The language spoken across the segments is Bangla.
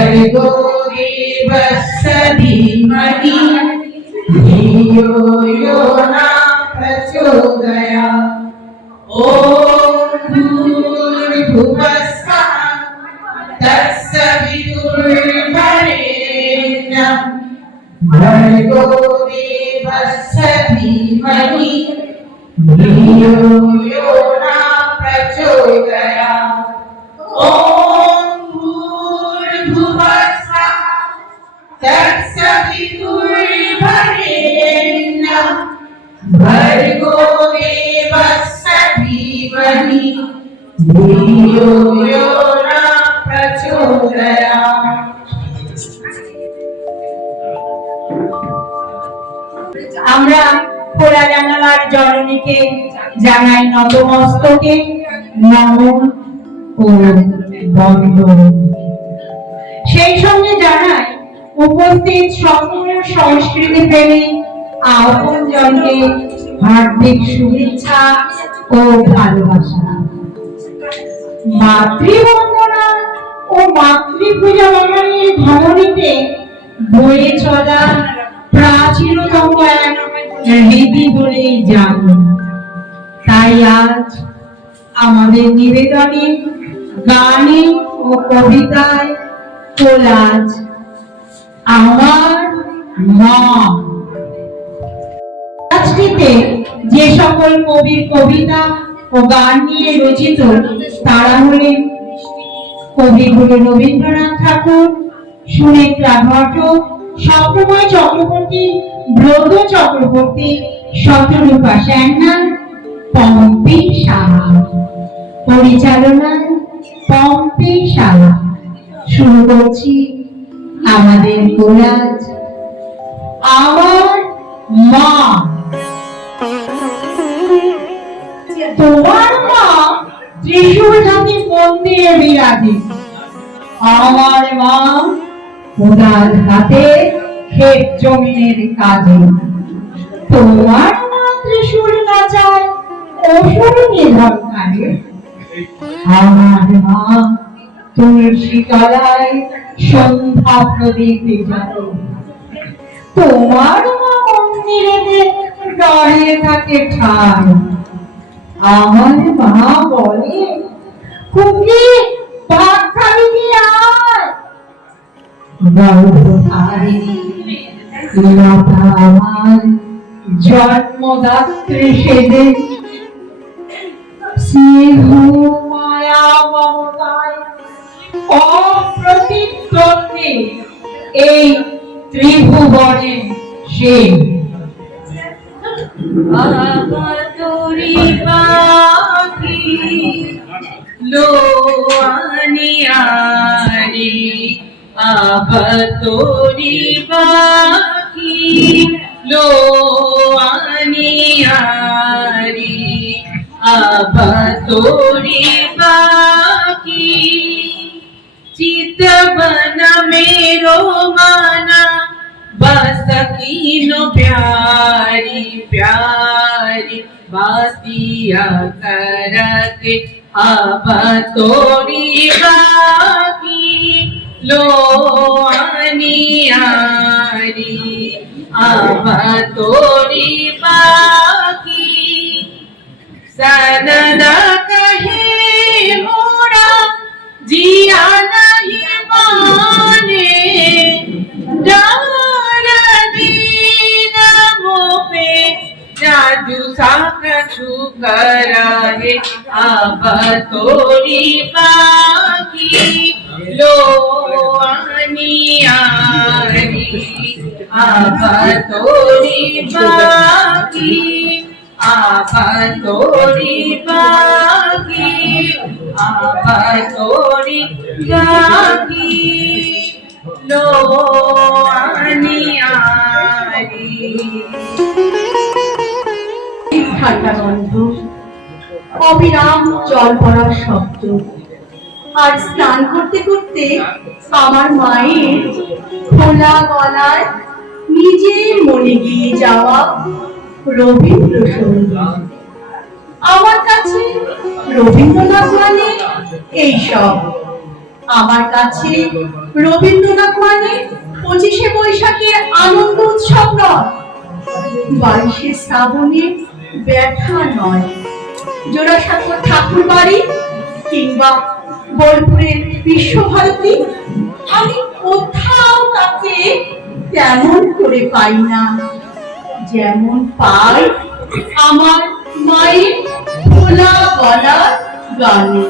भर्गो देवस्य धीमहि धियो यो न प्रचोदयात्। ॐ भूर्भुवः स्वः तत्सवितुर्वरेण्यं भर्गो देवस्य धीमहि धियो यो न प्रचोदयात्। ॐ भूर्भुवः स्वः तत्सवितुर्वरेण्यं भर्गो देवस्य धीमहि धियो यो न प्रचोदयात्। আমরা খোলা জানালার জননীকে জানাই নতমস্তকে নমন ও বন্দন। সেই সঙ্গে জানাই উপস্থিত সকল সংস্কৃতি প্রেমী আপনজনকে হার্দিক শুভেচ্ছা ও ভালোবাসা। মাতৃবন্দনা ও মাতৃপূজা বাঙালির ধমনীতে বয়ে চলা প্রাচীনতম এক রীতি বলেই জানি। তাই আজ আমাদের নিবেদনে গানে ও কবিতায় কোলাজ আমার মা। আজকে যে সকল কবির কবিতা ও গান নিয়ে রচিত তারা হলেন কবিগুরু রবীন্দ্রনাথ ঠাকুর, সুনেত্রা ভট্ট, স্বপ্নময় চক্রবর্তী, ব্রত চক্রবর্তী, শতরূপা সান্যাল, পম্পি সাহা। পরিচালনায় পম্পি সাহা। শুরু করছি আমাদের কোলাজ আমার মা। তোমার মা ত্রিশূল হাতে মন্দিরে বিরাজে, আমার মা কোদাল হাতে ক্ষেত জমিনের কাজে। তোমার মা ত্রিশূল নাচায় অসুর নিধন করে, আমার মা তুলসী তলায় সন্ধ্যা প্রদীপ জ্বালে। তোমার মা মন্দিরে দাঁড়িয়ে থাকে ঠায়, আমার মা বলে খুকি ভাত খাবি কি আয়। লতা আমার জন্মদাত্রী সেজে, স্নেহ মায়া মমতায় অপ্রতিদ্বন্দ্বী এই ত্রিভুবনে সে। আবাতরি পাখি লো আনিয়ারি, আবাতরি পাখি লো আনিয়ারি, আবাতরি পাখি চিতবন मेरो माना बसकीनो प्यारी प्यारी बातिया करते अब तोरी बाकी लो आनियारी, अब तोरी बाकी सनदा कहे मोरा जिया नहीं माने, जादू साकछु कराए अब तोरी बाकी लो आनियारी, अब तोरी बाकी, अब तोरी बाकी, अब तोरी बाकी लो आनियारी। ঠান্ডা গন্ধ, অবিরাম জল পড়ার শব্দ, আর স্নান করতে করতে আমার মায়ের খোলা গলায় নিজের মনে গিয়ে যাওয়া রবীন্দ্রসঙ্গীত। আমার কাছে রবীন্দ্রনাথ মানে এইসব। আমার কাছে রবীন্দ্রনাথ মানে 25শে বৈশাখের আনন্দ উৎসব নয়, 22শে শ্রাবণে ব্যথা নয়, জোড়াসাঁকোর ঠাকুর বাড়ি কিংবা বোলপুরের বিশ্বভারতী। আমি কোথাও তাকে তেমন করে পাই না যেমন পাই আমার মায়ের খোলা গলার গানে।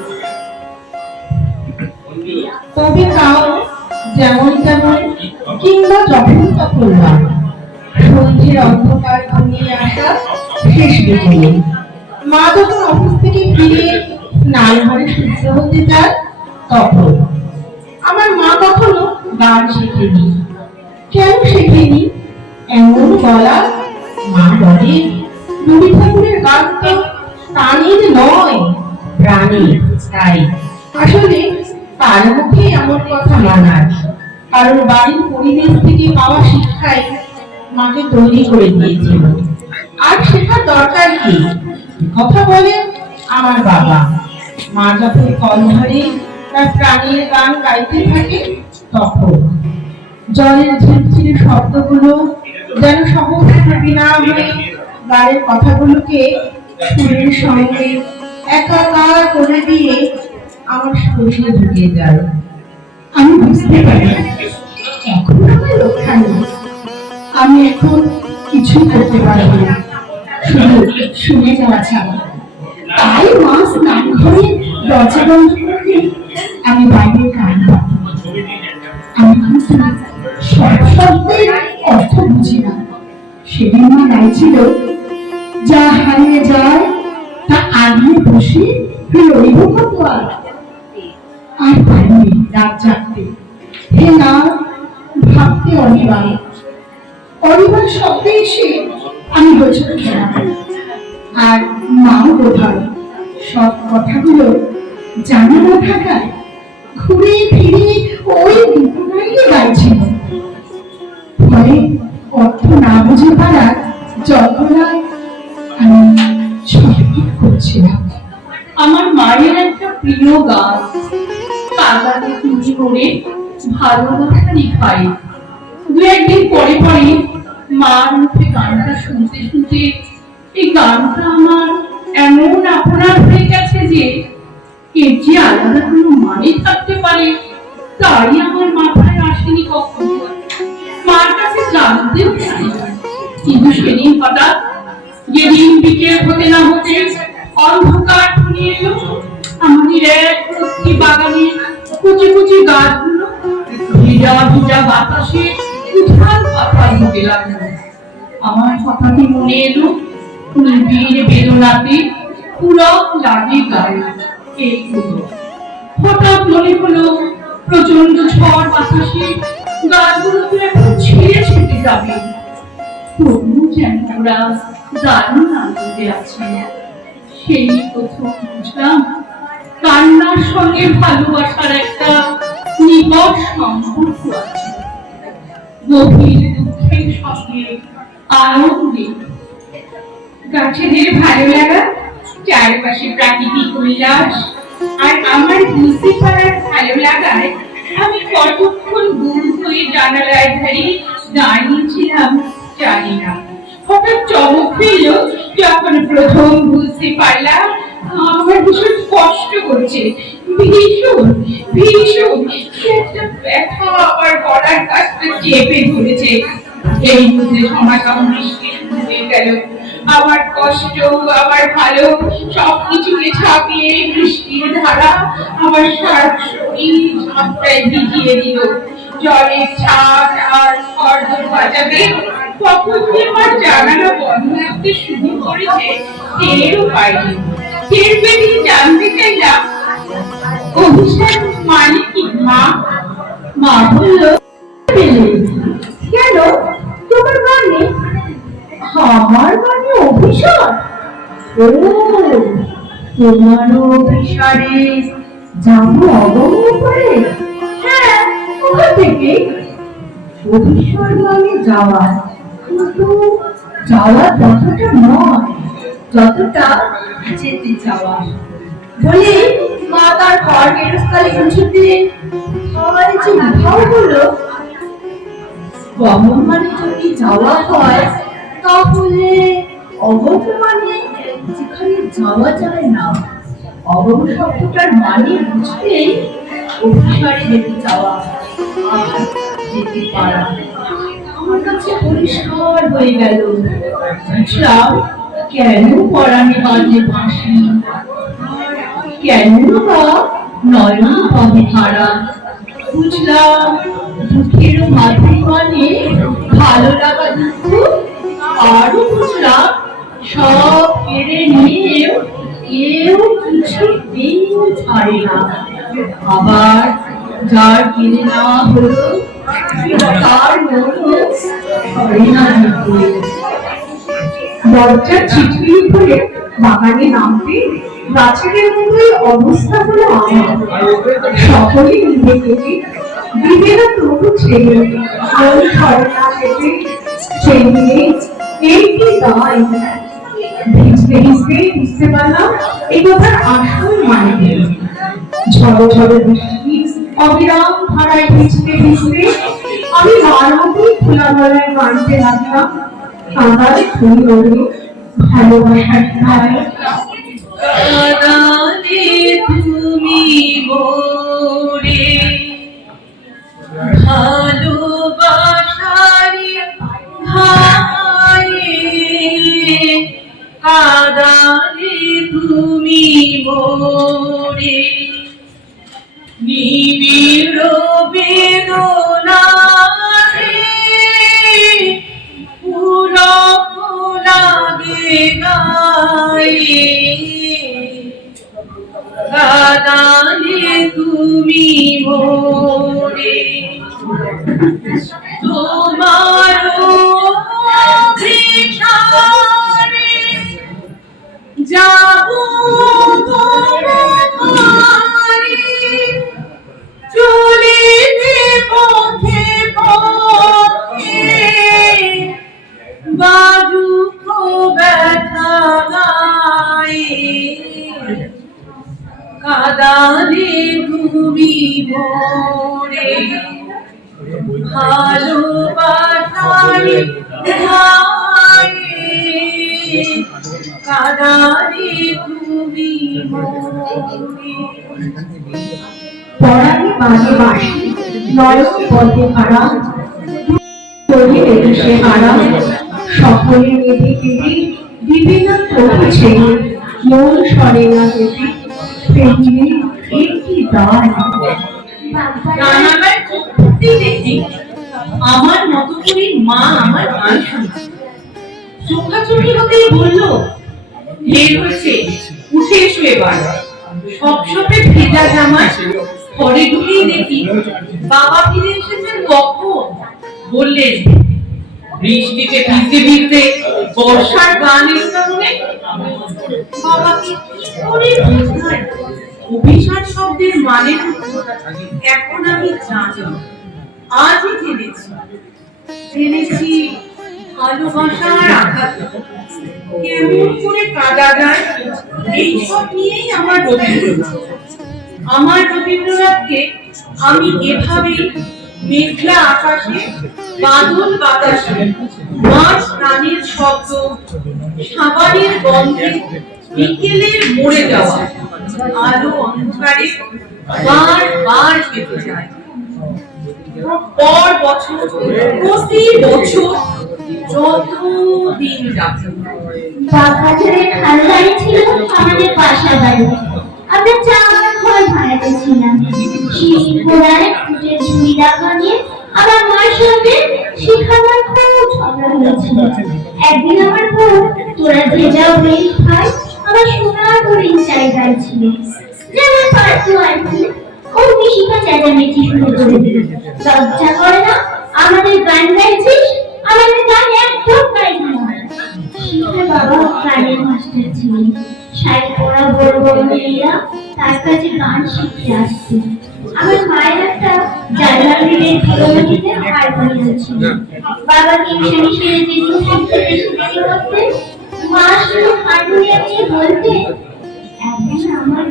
তবে তাও যেমন তেমন কিংবা যখন তখন না, সন্ধ্যের অন্ধকার ঘনিয়ে আসা শেষ বিকেলে মা যখন অফিস থেকে ফিরে স্নান ঘরে শুদ্ধ হতে যায়, তখন আমার মা কখনো গান শেখেনি। কেন শেখেনি? এমন গলা। মা বলে রবি ঠাকুরের গান তো প্রাণীর নয়, প্রাণীর। তাই আসলে তার মুখে এমন কথা মানার, কারণ বাড়ির পরিবেশ থেকে পাওয়া শিক্ষাই মাকে তৈরি করে দিয়েছিল। আর শেখার দরকার কি? কথা বলে আমার বাবা। মা যখন কল ধরে তার প্রাণীর গান গাইতে থাকে, তখন জলের ঝিরঝিরে শব্দগুলো যেন সহজে বিনা হয়ে গানের কথাগুলোকে সুরের সঙ্গে একাকার করে দিয়ে আমার শরীরে ঢুকে যায়। আমি বুঝতে পারি এখন আমার রক্ষা নেই, আমি এখন কিছু করতে পারবো না, শুধু শুনে যাওয়া ছাড়া। তাই মা স্নান ঘরে দরজা বন্ধ করে আমি বাইরে গান গাই। আমি কিন্তু সব শব্দের অর্থ বুঝি না। সেদিন মা গাইছিল, যা হারিয়ে যায় তা আগিয়ে বসে রইব কত আর পারিনি রাত জাগতে। হে না, ভাবতে অনিবার। অনিবার শব্দে এসে আমি বসে গেলাম। আর মাও বোধহয় সব কথাগুলো জানা না থাকায় ঘুরে ফিরে ওই দুটো লাইনে গাইছিল। ফলে অর্থ না বুঝে পারার যন্ত্রণায় আমি ছটফট করছিলাম। আমার মায়ের একটা প্রিয় গান, কাদাতে তুমি করে ভালোবাসা লিখাই। দু একদিন পরে পরে মার মুখে গানটা শুনতে শুনতে এই গানটা আমার এমন আপনার হয়ে গেছে যে এর যে আলাদা কোনো মানে থাকতে পারে তাই আমার মাথায় আসেনি কখনো। মার কাছে জানতেও চাই না। কিন্তু সেদিন হঠাৎ যেদিন বিকেল হতে না হতে অন্ধকার ঘনিয়ে এলো, আমাদের এক প্রতি বাগানে কুচি কুচি গাছগুলো ভিজা ভিজা বাতাসে উঠান পাতায় উঠে লাগলো। আমার হঠাৎই মনে এলো নিবিড় বেদনাতে পুরক লাগে গায়ে। এইগুলো হঠাৎ মনে হলো প্রচন্ড ঝড় বাতাসে গাছগুলোকে এখন ছিঁড়ে ছিঁড়ে যাবে। তবু যেন ওরা দারুণ আনন্দে আছে। সেই প্রথম বুঝলাম কান্নার সঙ্গে ভালোবাসার একটা নিকট সম্পর্ক আছে। গভীর দুঃখের সঙ্গে আনন্দে। গাছেদের ভালো লাগা, চারপাশে প্রাকৃতিক উল্লাস, আর আমার বুঝতে পারার ভালো লাগায় আমি কতক্ষণ দূর হয়ে জানালায় ধারে দাঁড়িয়েছিলাম জানি না। হঠাৎ চমক পেল যখন প্রথম বুঝতে পারলাম আমার ভীষণ কষ্ট করছে, ভীষণ ভীষণ একটা ব্যথা আমার গলার কাছটা চেপে ধরেছে। এই বুঝে সমাগম বৃষ্টি শুরু হয়ে গেল। আমার কষ্ট, আমার ভালো সবকিছুকে ছাপিয়ে বৃষ্টির ধারা আমার সারা শরীর ঝাপটায় ভিজিয়ে দিল। জলের ছাদ আর খড়দর বাজাবে কখন যে আমার জানালা বন্ধ করতে শুরু করেছে টেরও পাইনি। টের পেয়ে জানতে চাইলাম অভিশাপ মানে কি। মা বলল, কেন তোমার মানে? আমার মানে অভিশাপ? ও, তোমারও অভিসারে যাবো অগম্য করে? হ্যাঁ, ওখান থেকে। অভিসার মানে যাওয়া, কিন্তু যাওয়া যতটা নয় যতটা যেতে চাওয়া। বলে মা তার ঘর গেরস্থালি মুছতে হয় যে উধাও হলো। গমন মানে যদি যাওয়া হয় তাহলে অগত মানে যেখানে যাওয়া যায় না। অগম শব্দটার মানে বুঝতেই অভিসারে যেতে যাওয়া, আবার যেতে পারা আমার কাছে পরিষ্কার হয়ে গেল। বুঝলাম কেন পরাণে বাজে বাঁশি, কেন বা নয়ন পাবে ধারা। বুঝলাম দুঃখেরও মাঝে মানে ভালো লাগা দুঃখ। আরো বুঝলাম সব কেড়ে নিয়েও কেউ কিছুতেই ছাড়ে না। আবার যার কিনে নেওয়া হলো তার মতো ছড়ে না যেতে। দরজার ছিটকিনি খুলে বাগানে নামতে গাছেদের মধ্যে অবস্থা হলো আমার। সকলে নিভে গেছে, দিবে না তবু ছেলে মন ছড়ে না যেতে। ছেলে এই কি দায়। ভিজতে ভিজতে বুঝতে পারলাম এই কথার আসল মানে কি। ঝড়ো ঝড়ো বৃষ্টি অবিরাম ধারায় ভিজতে ভিজতে আমি মার মতোই খোলা গলায় গানতে লাগলাম। কাঁদার ফুল ওড়ে ভালোবাসার ঠায়। কাঁদালে তুমি মোরে ভালোবাসারি ঠায়। কাঁদালে তুমি মোরে নিবিড় বেদনাতে পুলক লাগে গায়ে। কাঁদালে তুমি মোরে তোমার অভিসারে যাব তোমারে। চলিতে পথে পথে বাজুক ব্যথা গায়ে। কাঁদালে তুমি মোরে ভালোবাসায় ঠায়। কাঁদালে তুমি মোরে। পরাণে বাজে বাঁশি নয়ন পথে হারা, তরি রেখে হারা। সকলে নেবে কেঁদে দিবে না তবু ছেড়ে মন সরে না যেতে। ফেরিয়ে এ কি দায়। রান্নাঘরে চোখটি দেখি আমার মতো করে মা আমার গান শুনছে। চোখাচোখি হতেই বলল, ঢের হয়েছে, উঠে এসো এবার। সবসময় ভেজা জামা ঘরে ঢুকেই দেখি বাবা ফিরে এসেছেন কখন। বললেন, বৃষ্টিতে ভিজতে ভিজতে বর্ষার গান এসে মনে। বাবাকে কি করে বোঝায় অভিশাপ শব্দের মানে এখন আমি জানি। আজই জেনেছি ভালোবাসার আঘাত কেমন করে কাঁদা যায়। এইসব নিয়েই আমার রবীন্দ্রনাথ। আমার রবীন্দ্রনাথকে আমি এভাবেই মেঘলা আকাশে বাদল বাতাসে মাছ প্রাণীর শব্দ সাবানের গন্ধে বিকেলের মরে যাওয়া আলো অন্ধকারে বারবার কেটে যায়। পর বছর প্রতি বছর যত দিন যাচ্ছে। বাঘাঝাড়ের খালবাড়ি ছিল আমাদের বাসা বাড়ি। আমরা চার ঘর ভাড়াতে ছিলাম। সেই ঘোড়ায় ফুটের ঝুড়ি রাখা নিয়ে আমার মায়ের সঙ্গে সেখানে খুব ঝগড়া হয়েছিল। একদিন আমার বোন তোরা যে যাও বেশ ভাই আমার সোনার হরিণ চাই গাইছিল। যেমন পারতো আর কি ও মিশিকা চেঁচামেচি শুরু করে দিল। লজ্জা করে না আমাদের গান গাইছিস? আমাদের গান একদম গাইবি না। শিখার বাবা গানের মাস্টার ছিলেন। শাড়ি পরা বড় বড় মেয়েরা তার কাছে গান শিখতে আসছে। আমার মায়ের একটা জার্মানির ফিলোসফিতে হারমোনিয়াম ছিল। বাবা টিউশনি সেরে যেদিন শিখতে বেশি দেরি হচ্ছে মা শুধু হারমোনিয়াম নিয়ে বলতেন, একদিন আমার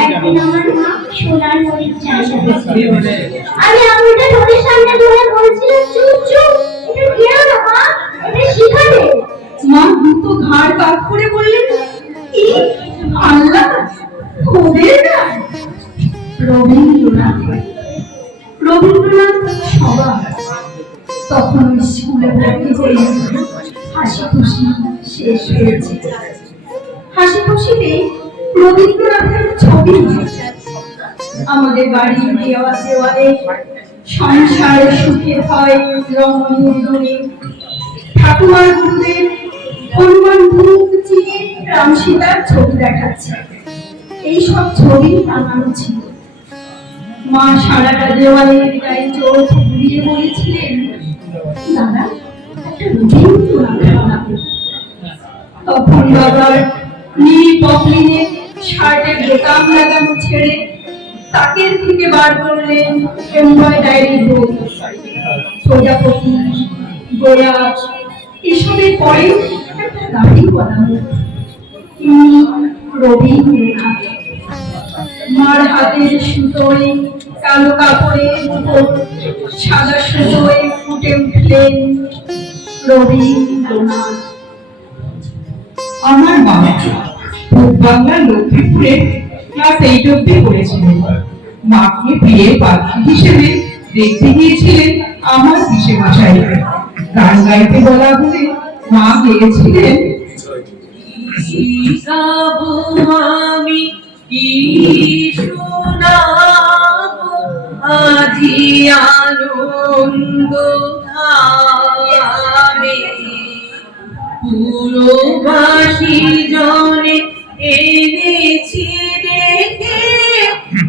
একদিন আমার মা সোনার মরিচ চাইছে। আমি আঙুলটা ঠোঁটের সামনে ধরে বলছিলাম, চুপ চুপ, এটা খেও না মা, এটা শিখাবে। মা দ্রুত ঘাড় কাত করে বললেন, কি আল্লাহ, ওদের না? রবীন্দ্রনাথ সভা। তখন স্কুলে ভর্তি হয়ে হাসি খুশি শেষ হয়েছে। হাসি খুশিতে রবীন্দ্রনাথের ছবি আমাদের বাড়ির দেওয়ালে সংসার সুখে হয় রমণীর দূরে। ঠাকুমার গুরুদেব হনুমান মুখ চিনে রাম সীতার ছবি দেখাচ্ছে। এইসব ছবি টাঙানো ছিল। মা সারাটা দেওয়ালের গায়ে চোখ ঘুরিয়ে বলেছিলেন, দাদা একটা রবীন্দ্রনাথ বানাবো। তখন বাবার নীল পকলিনের শার্টের বোতাম লাগানো ছেড়ে তাকের থেকে বার করলেন এমব্রয়ডারি বই, প্রজাপতি, গোলাপ, এসবের পরে একটা দাড়ি বানানো। রবীন্দ্রনাথ। মার হাতের সুতোয় কালো কাপড়ের উপর সাদা সুতোয় ফুটে উঠলেন রবীন্দ্রনাথ। আমার মা পূর্ব বাংলার লক্ষ্মীপুরে ক্লাস 8 অব্দি পড়েছিলেন। মাকে বিয়ের পাত্রী হিসেবে দেখতে গিয়েছিলেন আমার পিসে মশাই। গান গাইতে বলা হলে মা গেয়েছিলেন, আমি কি শোনাবো আজি আনন্দ ধামে, পুরবাসী জনে এনেছি দেখে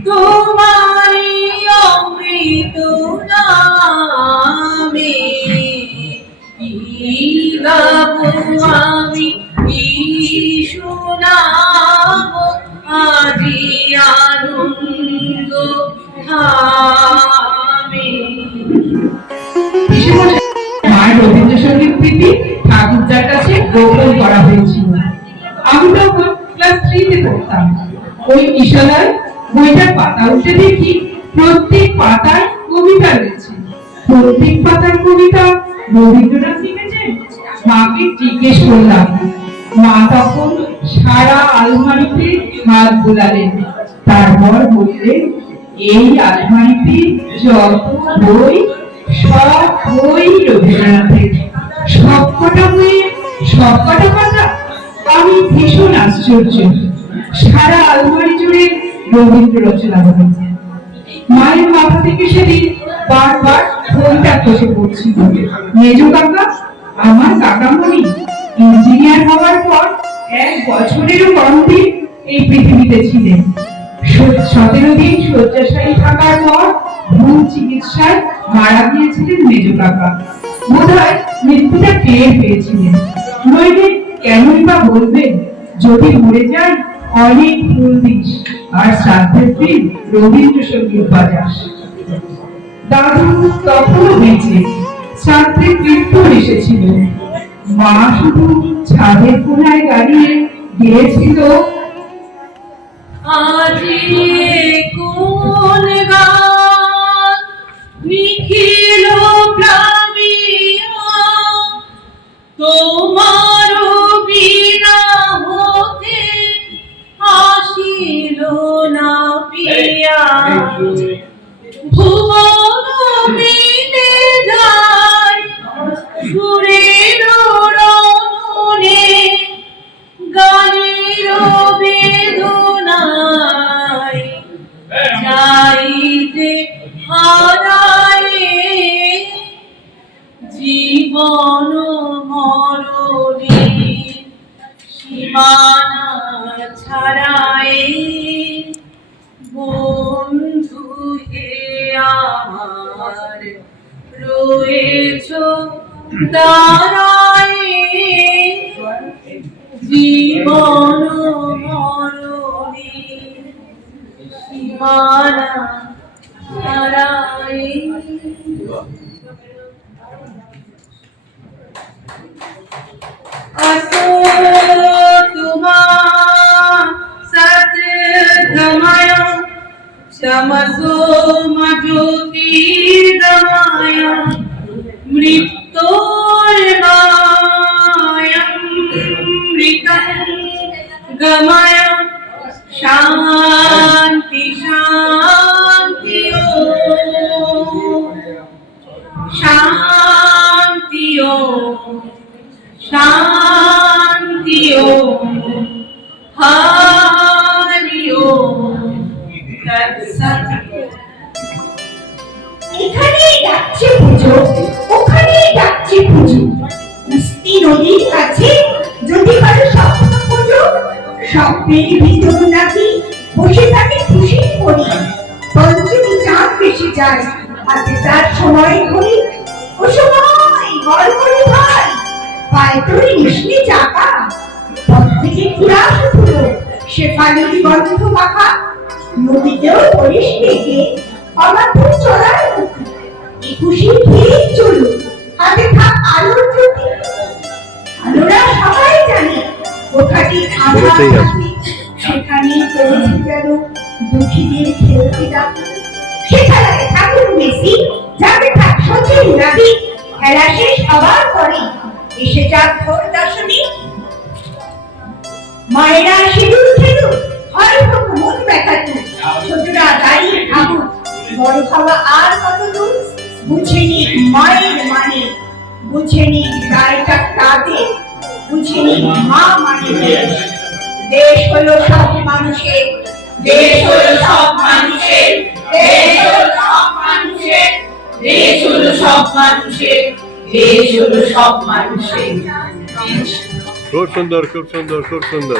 তোমারি অমৃত নামে। কি গাবো আমি, কি শোনাবো আজি আনন্দ ধামে। পিসে মশাই মায়ের রবীন্দ্রসঙ্গীত প্রীতি ঠাকুরদার কাছে গোপন করা হয়েছিল। আমি তখন ক্লাস 3-তে পড়তাম। ওই কিশোরার বইটার পাতা উঠে দেখি প্রত্যেক পাতায় কবিতা রয়েছে। প্রত্যেক পাতার কবিতা রবীন্দ্রনাথ লিখেছেন। মাকে জিজ্ঞেস করলাম। মা তখন সারা আলমারিতে হাত বোলালেন। তারপর বললেন, এই আলমারিতে যত বই, সব বই রবীন্দ্রনাথের। সবকটা বইয়ে সবকটা পাতা। আমি ভীষণ আশ্চর্য। সারা আলমারি জুড়ে রবীন্দ্র রচনা হয়েছে। মায়ের মাথা থেকে সেদিন বারবার ফোনটা খসে পড়ছিল। মেজ কাকা, আমার কাকামণি ইঞ্জিনিয়ার হওয়ার পর 1 বছরেরও কম দিন এই পৃথিবীতে ছিলেন। 17 দিন শয্যাশায়ী থাকার পর ভুল চিকিৎসায় মারা গিয়েছিলেন মেজ কাকা। বোধহয় মৃত্যুটা টের পেয়েছিলেন। নইলে কেনই বা বলবেন, যদি মরে যায় অনেক ফুল দিস আর শ্রাদ্ধের দিন রবীন্দ্রসঙ্গীত বাজাস। দাদু তখনও বেঁচে, শ্রাদ্ধে কীর্তন এসেছিল। মা শুধু ছাদের কোনায় দাঁড়িয়ে গেয়েছিল, আজি কোন গান নিখিল প্রামিয়া, তোমার বিনা হতে আসিল না পিয়া। ভুবন মিটে যায় সুরের রণনে, গানের বেদনায় যাইতে হারায় জীবন মরণে সীমানা ছাড়ায়। বন্ধু হে আমার রয়েছ দাঁড়ায়, জীবন মরণে সীমানা ছাড়ায়। असो तुम्हां सत धमाय গমসো মজ্যোতির্গময় মৃত্যুর্মায়মৃতং গময় শান্তি শান্তি শান্তি শান্তি হরি তৎসৎ। এখানেই ডাকছে পুজো, ওখানেই ডাকছে পুজো। মিষ্টি নদীর কাছে যদি কারো স্বপ্ন পুজো, স্বপ্নের ভিতর নাকি বসে থাকে খুশির করি। পঞ্চমী চাঁদ বেশি যায়, হাতে তার সময় ঘড়ি। ও সময় বল করি ভাই, পায় তোর মিষ্টি চাকা। পথ থেকে কুড়াস উঠলো, সে ফালির গন্ধ মাখা। নদীতেও করিস ডেকে আমার খুব চলার মুখে। একুশে ঠিক চলুন, হাতে থাক আলোর জ্যোতি। আলোরা সবাই জানে কোথাটি আধার থাকে, সেখানে পৌঁছে যেন দুঃখীদের খেলতে ডাকে। সেখানে ঠাকুর মেসি, যাবে থাক সচিন রাবি। খেলা শেষ হবার পরে এসে যাক ভোর দশমী। মায়েরা সিঁদুর খেলুন, হয় হোক মন ব্যথাটু। ছোটরা দাঁড়িয়ে ঠাকুর, বড় খাওয়া আর কত দূর। বুঝেনি মায়ের মানে, বুঝেনি গায়েটা কাঁদে, বুঝেনি মা মানে দেশ। দেশ হলো সব মানুষের, দেশ হলো সব মানুষের, দেশ হলো সব মানুষের, দেশ হলো সব মানুষের, দেশ হলো সব মানুষের। খুব সুন্দর, খুব সুন্দর, খুব সুন্দর।